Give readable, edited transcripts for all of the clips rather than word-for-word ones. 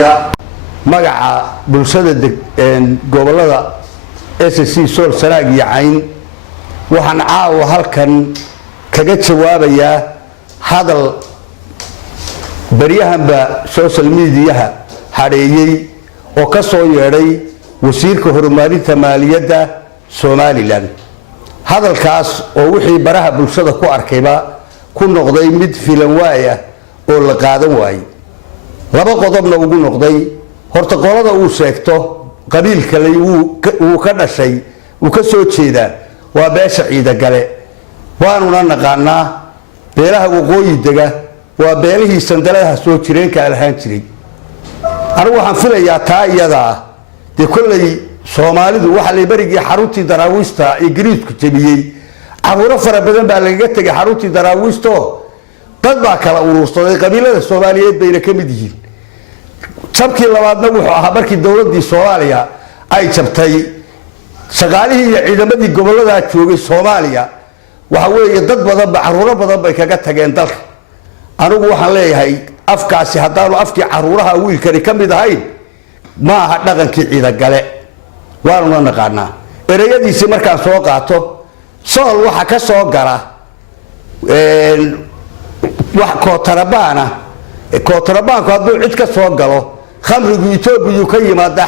magaca bulshada gobolada SSC Sool Sanaag iyo Cayn waxaan caawa halkan kaga jawaabayaa hadal baryahanba social media hareeyay oo ka soo yeeray wasiirka horumarinta maaliyadda Somaliland hadalkaas oo wixii baraha bulshada ku arkayba ku noqday mid filan waaya oo la qaadan waayay laba qodobna ugu noqday horta qolada uu sheegto qabiilka uu ka dhashay uu ka soo jeeda waa beesha ciida gale waanuna naqaanaa beelaha waqooyi dega waa beelihii sandaladaha soo jireenka ahaan jiray anigu waxaan filayaa taa iyada de kullay Soomaalidu waxa la barigii xaruntii daraawiista ee Ingiriisku jabiyay caruur fara badan baa laga tagay xaruntii daraawiisto dad baa kala urursaday qabiilada Soomaaliyeed bayna ka mid yihiin sabkii labaadna wuxuu ahaa markii dawladii Soomaaliya ay jabtay shaqaalihii iyo ciidamadii gobolada joogay Soomaaliya waxa weeye dad badan caruur badan bay kaga tageen dalka anigu waxaan leeyahay afkaasi hadaanu afkii caruuraha wiilkani ka mid ahayn ma aha dhaqankii ciida gale waanu naqaanaa erayadiisi markaan soo qaato sool waxa ka soo gala wax kootarabaan hadduu cid ka soo galo khamrigu Itoobiya ka yimaada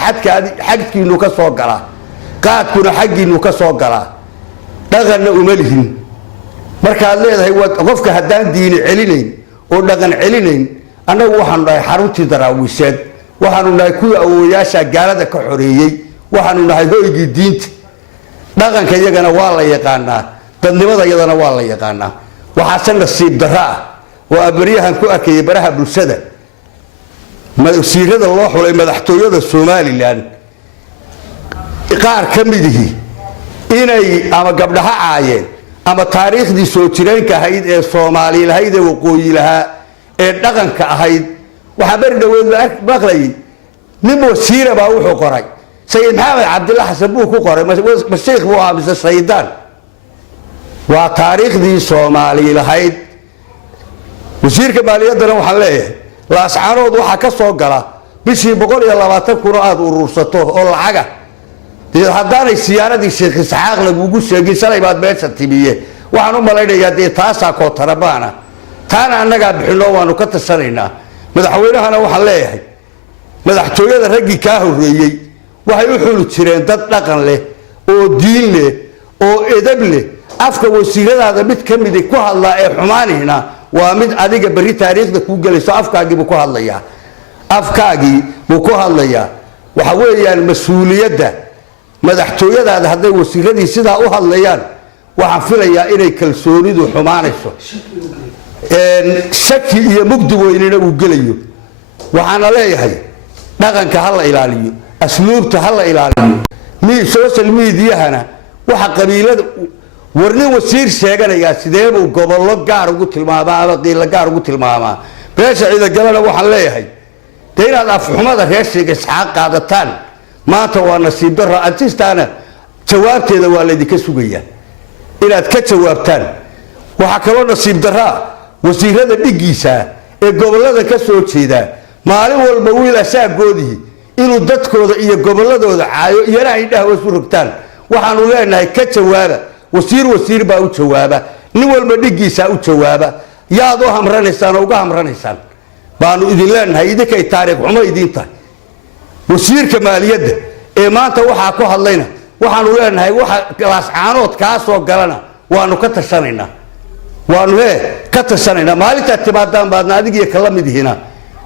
xadkiinu ka soo gala qaadkuna xaqiinu ka soo gala dhaqanna uma lihin markaad leedahay qofka hadaan diin celinayn oo dhaqan celinayn anagu waxaan dhahay xaruntii daraawiisheed waxaanu nahay kuwa awooyaasha gaalada ka xoreeyay waxaanu nahay hoygii diinta dhaqanka iyagana waa la yaqaanaa dadnimada iyadana waa la yaqaanaa waxa nasiib daraa oo abriyahan ku arkay baraha bulshada madaxsiirada loo xulay madaxtooyada Somaliland qaar kamidii inay ama gabdhaha caayeen ama taariikhdii soo jireenka ahayd ee Soomaaliyeed ahayd ee waqooyi lahaa ee dhaqanka ahayd waxa bari dhaweed maqlay nin wasiir baa wuxuu qoray Sayid Maxamed Cabdullah Xasan buu ku qoray sheekh buu ahaa Saydaan waa taariikhdii Soomaaliyeed ahayd wasiirka maaliyadda waxa leeyahay laascaanood waxa ka soo gala bishii 120 kun aad urursato oo lacaga haddaanay siyaaradii Sheekh Isxaaq lagu sheegay salay baad meesha tibiye waxaan u malaynayaa taasa ko tarabaana taana annaga bixino waanu ka tasanaynaa madaxweynahana waxa leeyahay madaxtooyada ragii ka horeeyay waxay u xul jireen dad dhaqan leh oo diin leh oo edeb leh afka wasiirada mid kamid ku hadla ee xumaanina waa mid adiga bari taariikhda ku galayso afkaagi buu ku hadlayaa waxa weeyaan mas'uuliyadda madaxtooyada haday wasiiradii sida u hadlayaan waxaan filayaa inay kalsoonidu xumaanayso shaki iyo mugdi weynina uu galayo waxaan leeyahay dhaqanka hal ilaaliyo asluubta hal ilaaliyo social media-hana waxa qabiilada warni wasiir sheeganaya sideebuu gobollo gaar ugu tilmaamaa ama qiil gaar ugu tilmaamaa beesha ciida galana waxaan leeyahay inaad afxumada reer Sheekh Isxaaq qaadataan maanta waa nasiib darro antistaana jawaabteeda waa la idinka sugayaa inaad ka jawaabtaan waxa kaloo nasiib darro wasiirada dhigiisa ee gobolada ka soo jeeda maalin walba wiil asaagoodii inuu dadkooda iyo goboladooda caayo iyana indhaha wasu rogtaan waxaanu leenahay ka jawaaba wasiir baa u jawaaba nin walba dhigiisa u jawaaba yaad u hamranaysaan oo uga hamranaysaan baanu idin leenahay idinkay taariikh xumo idin tahay wasiirka maaliyadda ee maanta waxa ku hadlayna waxaanu leenahay waxa laascaanood ka soo galana waanu ka tashanaynaa maalinta timaadaan baadna adiga kala mid hina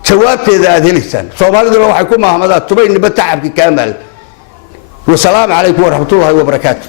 jawaabteeda aad helisan Soomaaliduna waxay ku maahmadaa tubaynba tacabki kaamal wa salaamu alaykum wa rahmatullahi wa barakaatuh